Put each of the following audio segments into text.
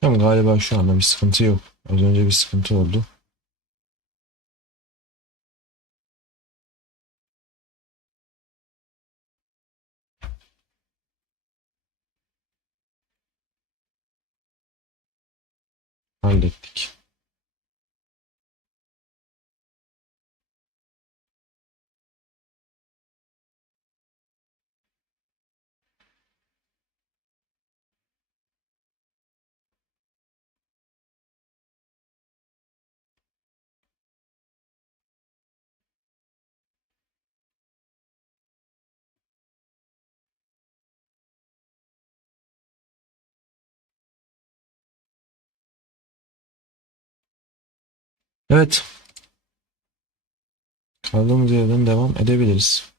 Tamam galiba şu anda bir sıkıntı yok. Az önce bir sıkıntı oldu. Hallettik. Evet. Kaldığımız yerden devam edebiliriz.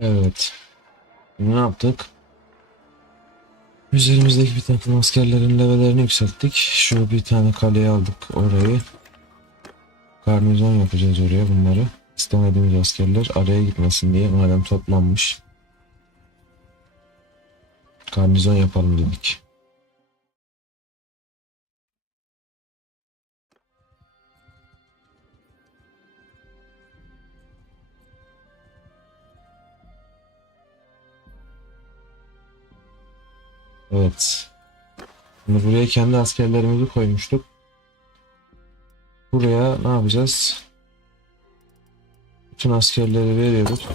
Evet. Ne yaptık? Üzerimizdeki bir takım askerlerin levelerini yükselttik. Şu bir tane kaleyi aldık orayı. Garnizon yapacağız oraya bunları. İstemediğimiz askerler araya gitmesin diye madem toplanmış. Garnizon yapalım dedik. Evet. Şimdi buraya kendi askerlerimizi koymuştuk. Buraya ne yapacağız? Bütün askerleri veriyoruz.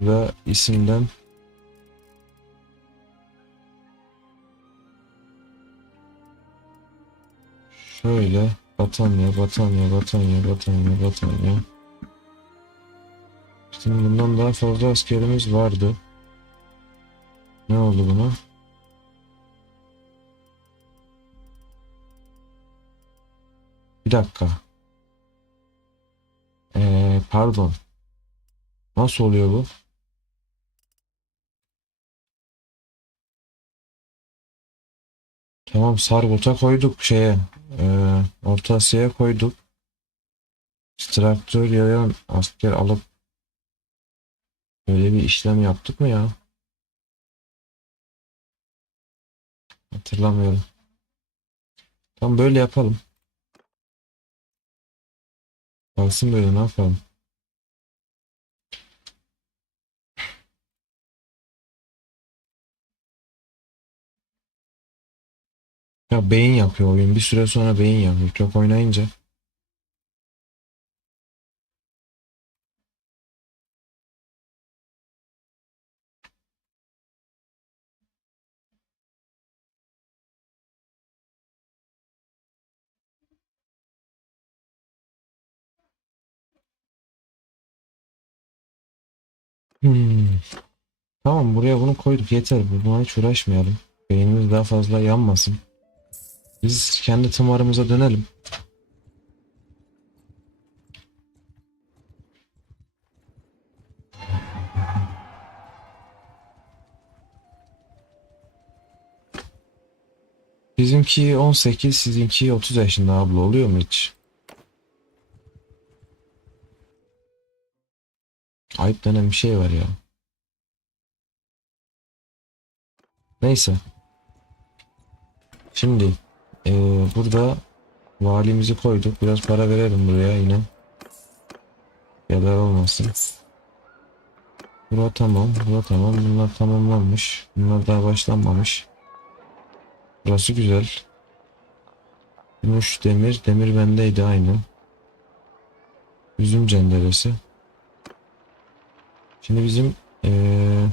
Ve isimden şöyle Batanya, Batanya, Batanya, Batanya, Batanya. Şimdi bundan daha fazla askerimiz vardı. Ne oldu buna? Bir dakika. Ee, pardon. Nasıl oluyor bu? Tamam Sargut'a koyduk şeye. ee, Orta Asya'ya koyduk. Traktör yayan asker alıp böyle bir işlem yaptık mı ya? Hatırlamıyorum. Tam böyle yapalım. Kalsın böyle ne yapalım? Ya beyin yapıyor oyun. Bir süre sonra beyin yapıyor. Çok oynayınca. Hmm. Tamam buraya bunu koyduk yeter. Buna hiç uğraşmayalım. Beynimiz daha fazla yanmasın. Biz kendi tımarımıza dönelim. Bizimki 18, sizinki 30 yaşında abla oluyor mu hiç? Ayıp denen bir şey var ya. Neyse. Şimdi eee, burada valimizi koyduk. Biraz para verelim buraya yine. Yalar olmasın. Bura tamam. Bura tamam. Bunlar tamamlanmış. Bunlar daha başlanmamış. Burası güzel. Gümüş demir. Demir bendeydi aynı. Üzüm cenderesi. Şimdi bizim eee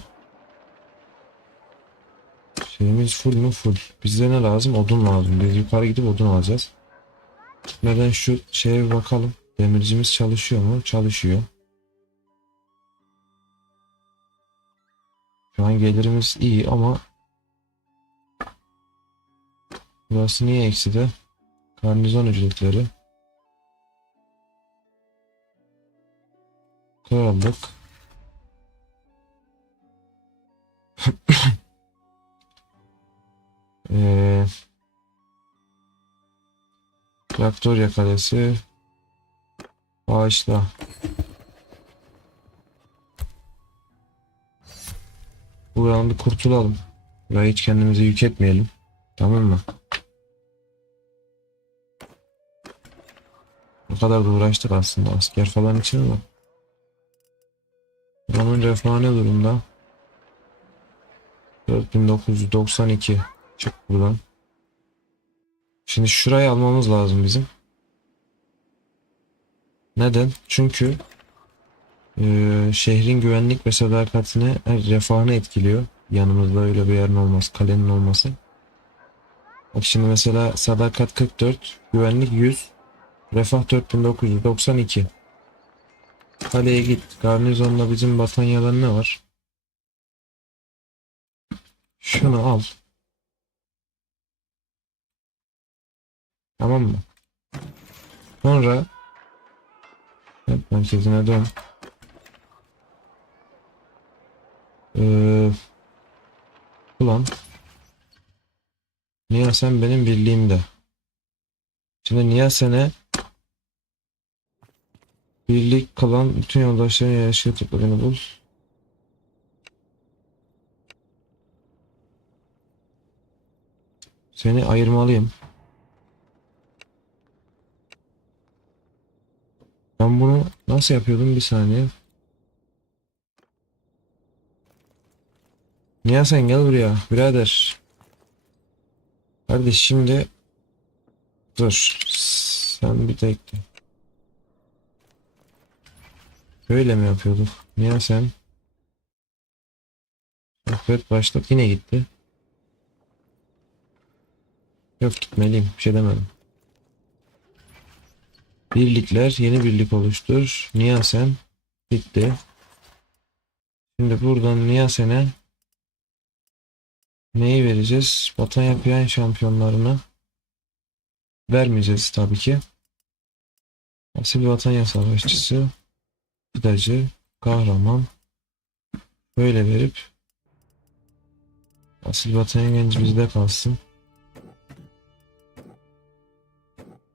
şeyimiz full mü full. Bize ne lazım? Odun lazım. Biz yukarı gidip odun alacağız. Neden şu şeye bir bakalım. Demircimiz çalışıyor mu? Çalışıyor. Şu an gelirimiz iyi ama burası niye eksi de? Karnizon ücretleri. Krallık. Ee, Traktorya Kalesi. Bağışla. Buradan bir kurtulalım. Ve hiç kendimize yük etmeyelim. Tamam mı? Bu kadar da uğraştık aslında. Asker falan için ama. Buranın refahı ne durumda? 4992 Çık buradan. Şimdi şurayı almamız lazım bizim. Neden? Çünkü eee, şehrin güvenlik ve sadakatine, e, refahını etkiliyor. Yanımızda öyle bir yerin olması, kalenin olması. Bak şimdi mesela sadakat 44, güvenlik 100, refah 4992. Kaleye git. Garnizonda bizim batanyalar ne var? Şunu al. Tamam mı? Sonra hep merkezine dön. Ee, ulan Niye sen benim birliğimde? Şimdi niye sene birlik kalan bütün yoldaşların toplarını bul. Seni ayırmalıyım. Ben bunu nasıl yapıyordum bir saniye. Niye sen gel buraya birader. Kardeş şimdi dur. Sen bir tek Böyle mi yapıyorduk? Niye sen? Evet başlat yine gitti. Yok gitmeliyim. Bir şey demedim. Birlikler yeni birlik oluştur. Niyasen bitti. Şimdi buradan Niyasen'e neyi vereceğiz? Vatan yapıyan şampiyonlarını vermeyeceğiz tabii ki. Asil vatan savaşçısı, fidacı, kahraman böyle verip asil vatan genci bizde kalsın.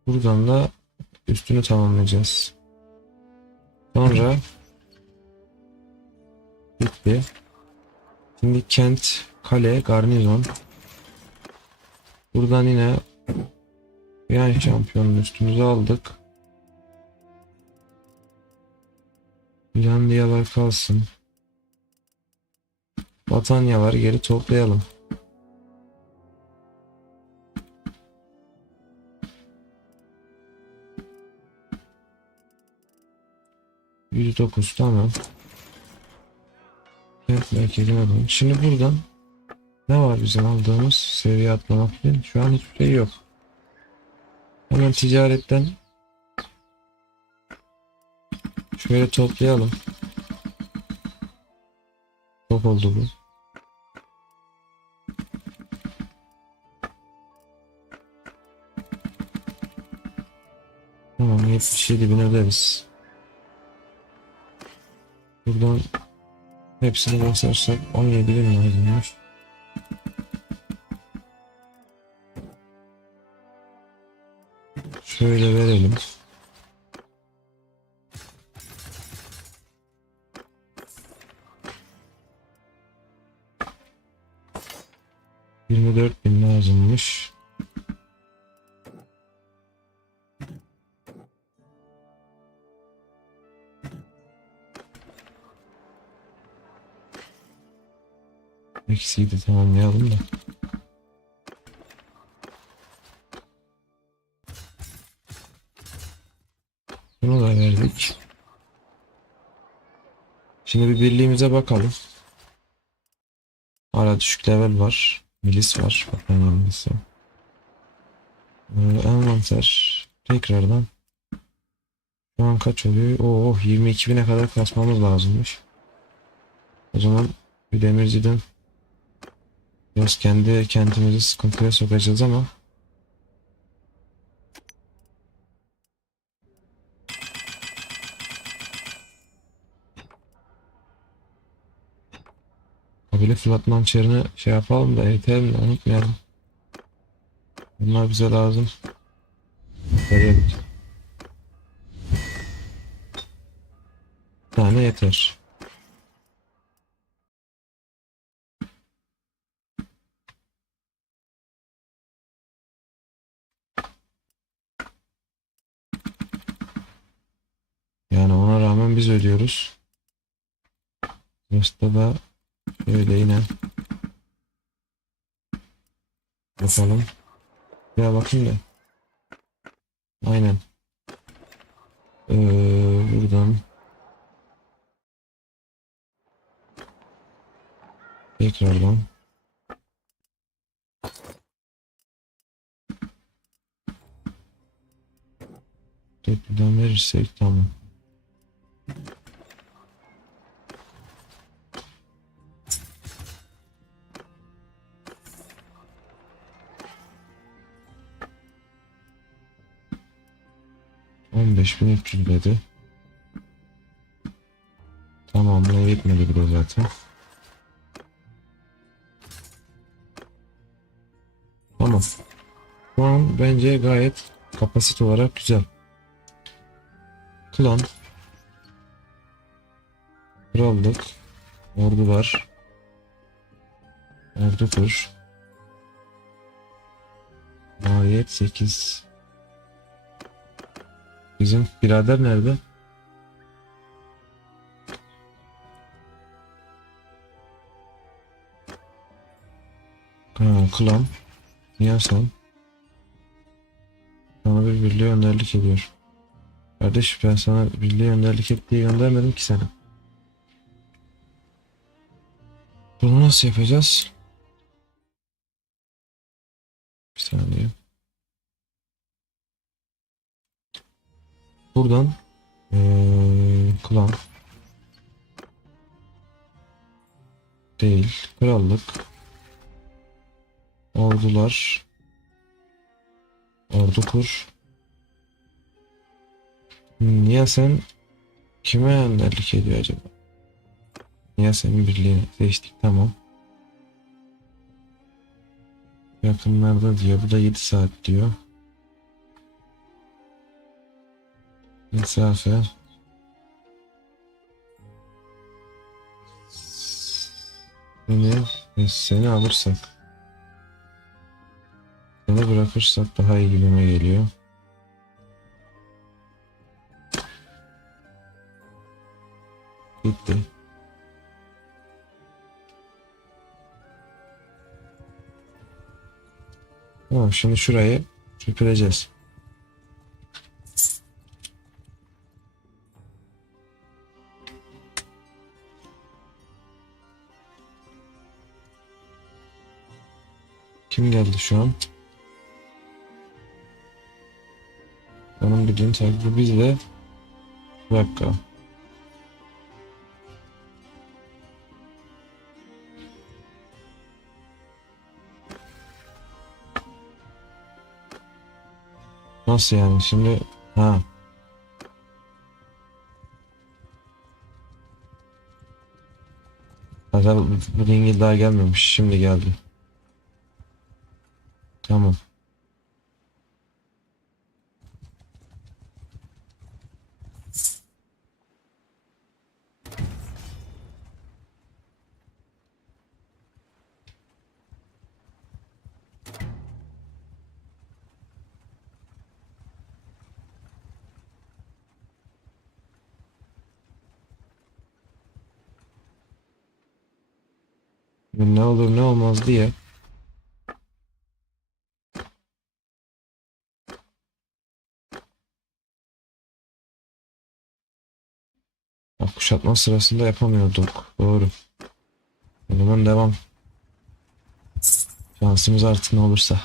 Buradan da üstünü tamamlayacağız. Sonra bitti. Şimdi kent, kale, garnizon. Buradan yine yani şampiyonun üstümüze aldık. Finlandiyalar kalsın. Batanyaları geri toplayalım. Yüz dokuz tamam. Evet merkezine dön. Şimdi buradan ne var bizim aldığımız seviye atlamak için? Şu an hiçbir şey yok. Hemen ticaretten şöyle toplayalım. Çok oldu bu. Tamam 77 bin öderiz. Buradan hepsini basarsak 17 bin lazımmış. Şöyle verelim. Tamamlayalım da. Bunu da verdik. Şimdi bir birliğimize bakalım. Hala düşük level var. Milis var. Bakın milisi. Ee, envanter. Tekrardan. Şu an kaç oluyor? Oo 22 bine kadar kasmamız lazımmış. O zaman bir demirciden biraz kendi kentimizi sıkıntıya sokacağız ama Kabile fırlatma hançerini şey yapalım da eğitelim de unutmayalım. Bunlar bize lazım. Git? Bir tane yeter. Yani ona ödüyoruz. Başta da Şöyle yine bakalım. Ya bakayım da. Aynen. Ee, buradan tekrardan Dörtlüden verirsek tamam. Yüz dedi. Tamamına yetmedi bile zaten. Tamam. Şu an bence gayet kapasite olarak güzel. Klan. Krallık. Ordu var. Ordu kur. Maliyet 8. Bizim birader nerede? Ha, klan. Niye sen? Sana bir birliğe önderlik ediyor. Kardeş ben sana birliğe önderlik et diye göndermedim ki seni. Bunu nasıl yapacağız? Bir saniye. Buradan eee klan değil krallık ordular ordu kur Niye sen kime önderlik ediyor acaba? Niye senin birliğini seçtik tamam. Yakınlarda diyor. Bu da 7 saat diyor. Mesafe. Seni, e, seni alırsak. Seni bırakırsak daha iyi gibime geliyor. Bitti. Tamam şimdi şurayı süpüreceğiz. Geldi şu an? Onun bildiğim takibi bizde. Bir dakika. Nasıl yani şimdi? Ha. Hatta bu, dingil daha gelmemiş. Şimdi geldi. Tamam. Ne olur ne olmaz diye. Kuşatma sırasında yapamıyorduk. Doğru. O zaman devam. Şansımız artık ne olursa.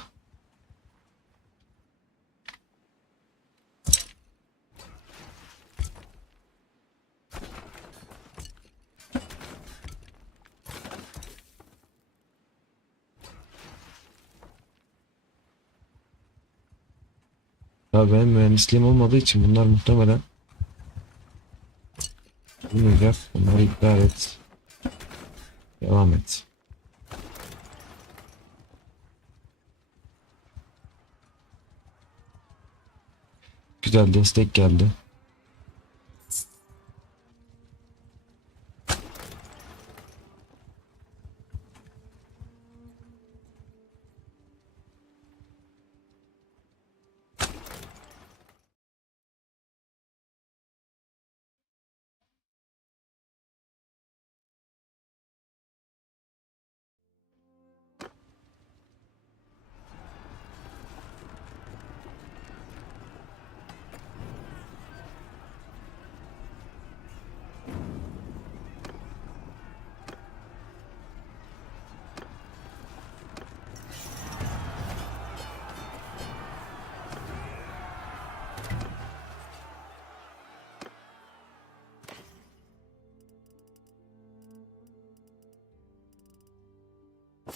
Ya benim mühendisliğim olmadığı için bunlar muhtemelen Bilmeyecek. Bunları iptal et. Devam et. Güzel destek geldi.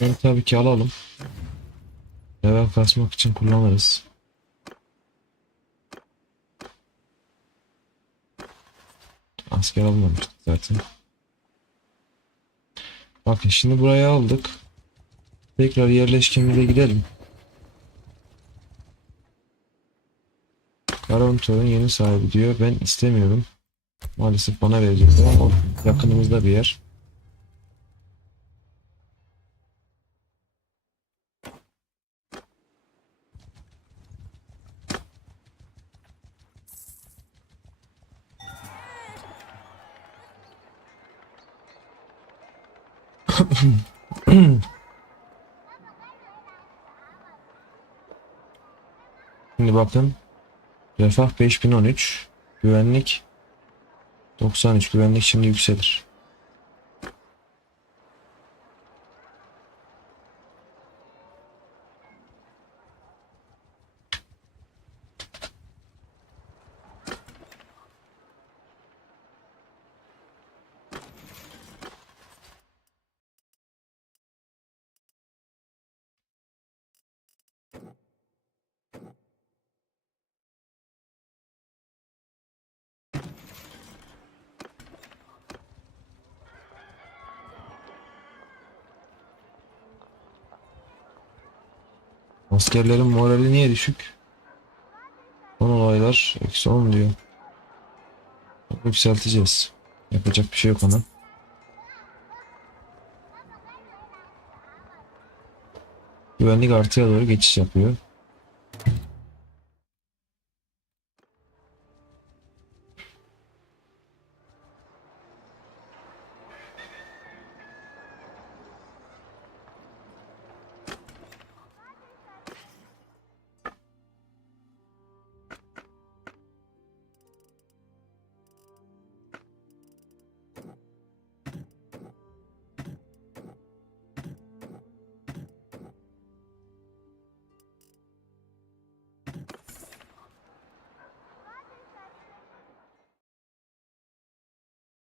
Bunu tabii ki alalım. Level kasmak için kullanırız. Asker almamıştık zaten. Bakın şimdi buraya aldık. Tekrar yerleşkemize gidelim. Karantor'un yeni sahibi diyor. Ben istemiyorum. Maalesef bana verecekler ama yakınımızda bir yer. Bakın. Refah 5013. Güvenlik 93. Güvenlik şimdi yükselir. Askerlerin morali niye düşük? Son olaylar eksi 10 diyor. Yükselteceğiz. Yapacak bir şey yok ona. Güvenlik artıya doğru geçiş yapıyor.